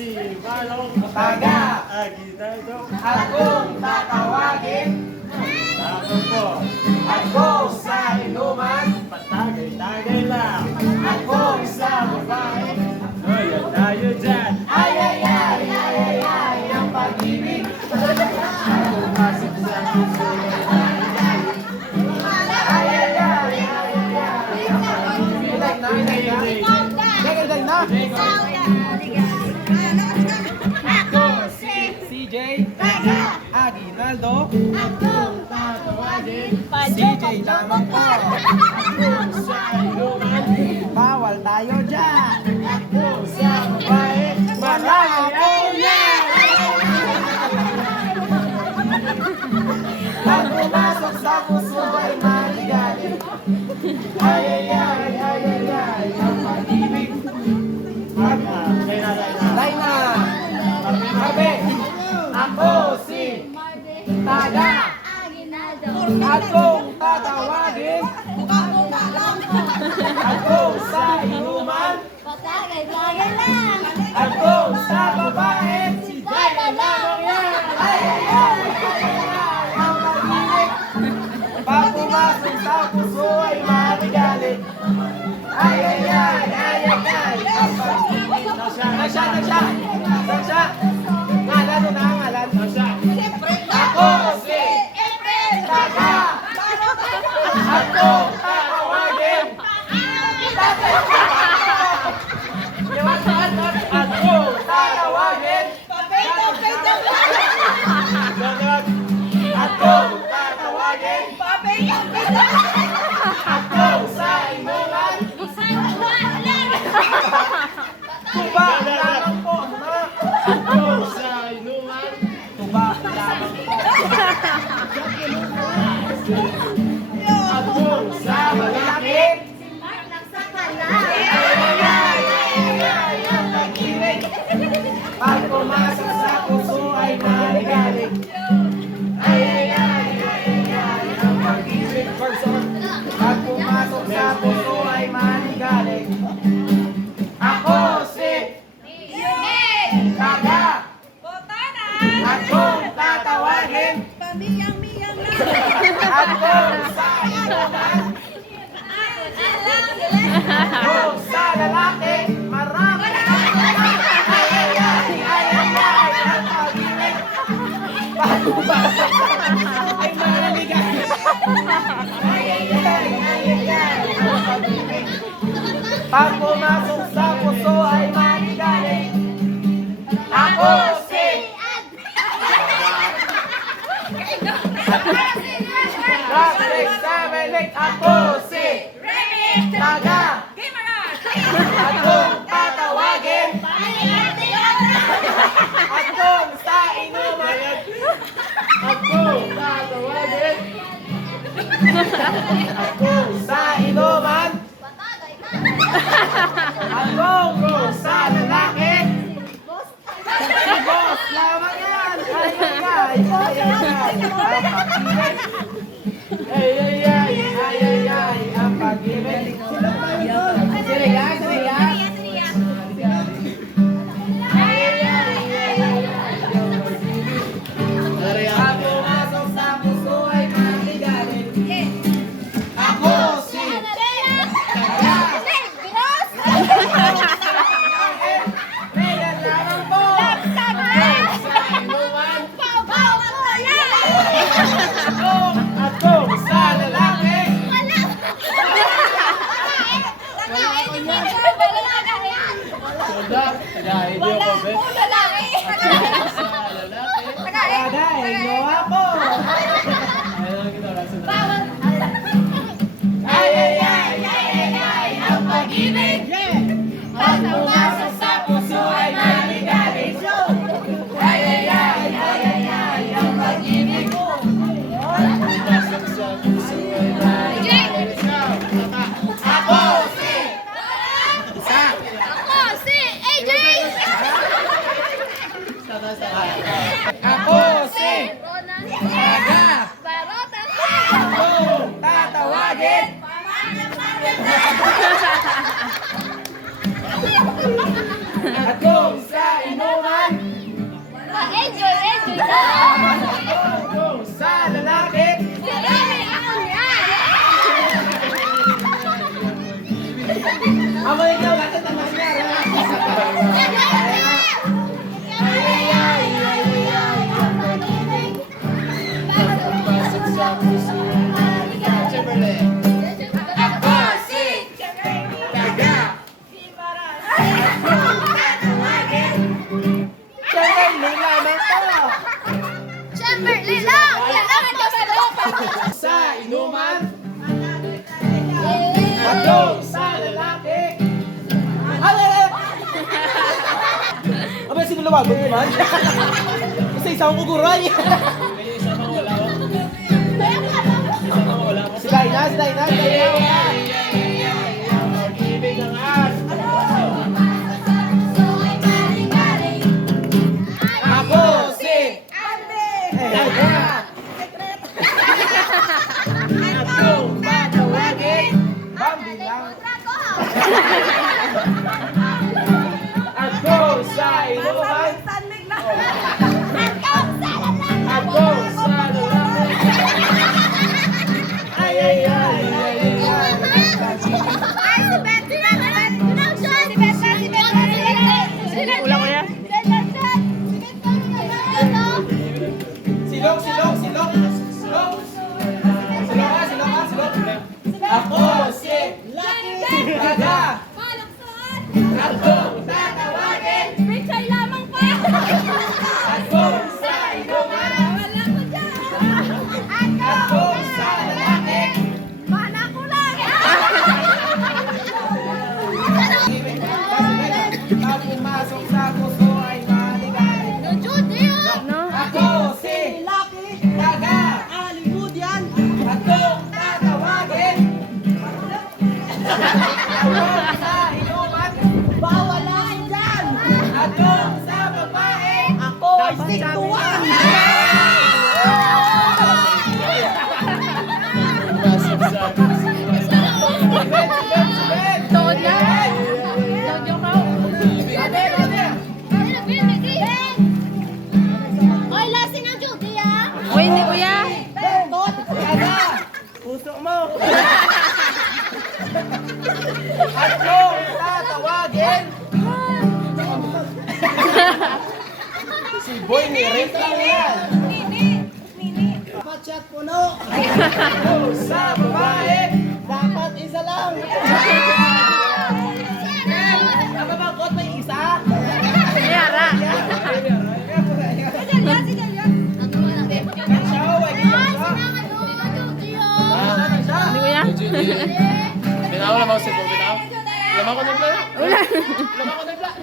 si Manong Taga Aguinaldo. akong tatawagin. Ako po, Ako sa inuman. patagay-tagay lang. Ako sa babae. Ayan tayo dyan. Ay, ay, ay, ay, ay, ay, ang pag-ibig. Pumasok sa puso ay maligay. Ay, ay, ay, ay, ay, ay, ang pag-ibig. Dagdag na. Ako si CJ Aguinaldo. Akong tatawagin. CJ lamang po. Ako sa inuman. Bawal tayo dyan. Ako sa babae. Marami ako yan. Pag pumasok sa puso ay maligalig. Ay, ay, ay, ay, ay, ay, ang pag-ibig. Tayo na. Sabi, ako si Taga akong tatawagin. Ako sa inuman. Ako sa babae. Si Jaya lamang yan. Ay, ay, ay, ay, ay, ay, ang pag-ibig. Pag pumasok sa puso ay maligalig. Ay, ay, ay, ay, ay, ay, ang pag-ibig. Nasya. Ngalan mo na, ngalan. Ako si Taga akong tatawagin. Ako tatawagin. Ako tatawagin. Ako sa inuman. Tuba lamang po. Ako sa inuman. Tuba lamang po. Ako sa Malaki. Pag pumasok sa puso ay maligalig. Ay, ay, ay, ay, ay, ay, ang pag-ibig. Pag pumasok sa puso ay maligalig. Ako si Taga akong tatawagin. Ako sa inuman. Ako sa lalaki. Marami. Ay, ay, ay, ay, ay, ay, ang pag-ibig. Pag pumasok sa puso ay maligalig. Ay, ay, ay, ay, ay, ay, ang pag-ibig. Pag pumasok sa puso ay maligalig. Ako si Ako si Taga akong tatawagin. Akong sa inuman. Ako tatawagin. Ako sa inuman. Ako sa lalaki. Si boss lamang yan. Ay, ay, ay, ay, ay, ay, ang pag-ibig. Ay, ay, ay, ay, ay, ay, ang pag-ibig. Siriya. Pag pumasok sa puso ay maligalig. Ako si Megan lamang po. Ako sa lalaki. Wala. Tagahin niyo ko, be. Sa lalaki. Taga, inyo ako. Ayaw kita, wala sila. Ay, ay, ay, ay, ay, ay, ang pag-ibig. Pag pumasok sa puso ay maligalig. Ay, ay, ay, ay, ay, ay, ang pag-ibig. Pumasok sa puso ay maligay. Ako si Ako si Taga akong tatawagin. Ako sa inuman. Enjoy, enjoy lang. Ako sa lalaki. Marami ako yan. Amo ikaw, lahat ang mangyari. Pasok sa puso. Chevrolet. Ako si Daga. Chevrolet lamang to. Chamberlain lang. Yan lang ito sa loob. Sa inuman. Ako sa lalaki. Aba, sino lumagot naman? Isa-isa akong kukuray. Si Dayna, si Dayna, si Dayna. Ibig ang as. Ako si Daga. Ako tatawagin. Bambi lang. Ako sa inuman. Ako sa lalaki. Ay, ay, ay, ay, ay, ay. Silong, silong, silong. Silong. Silong ka, silong ka, silong. Ako si Daga. Ako tatawagin. Ako sa inuman. Ako sa lalaki. Pag pumasok sa puso ay maligay. Ako si Daga. Ako tatawagin. Ako sa inuman. Ako sa babae. Stick to one. Tood na. Tood yung kao. Oy, lasing ang Judy, ah. Uy, hindi kuya. Puso mo. Ako tatawagin. Si Boy ni Rick lang yan. Pachat puno. Ako sa babae. Dapat isa lang. Nakabangkot may isa. Yara. Siya, wag siya. Hindi kuya. Binaw na mo si Boy. Binaw. Lamang ko na pala. Wala. Lamang ko na pala.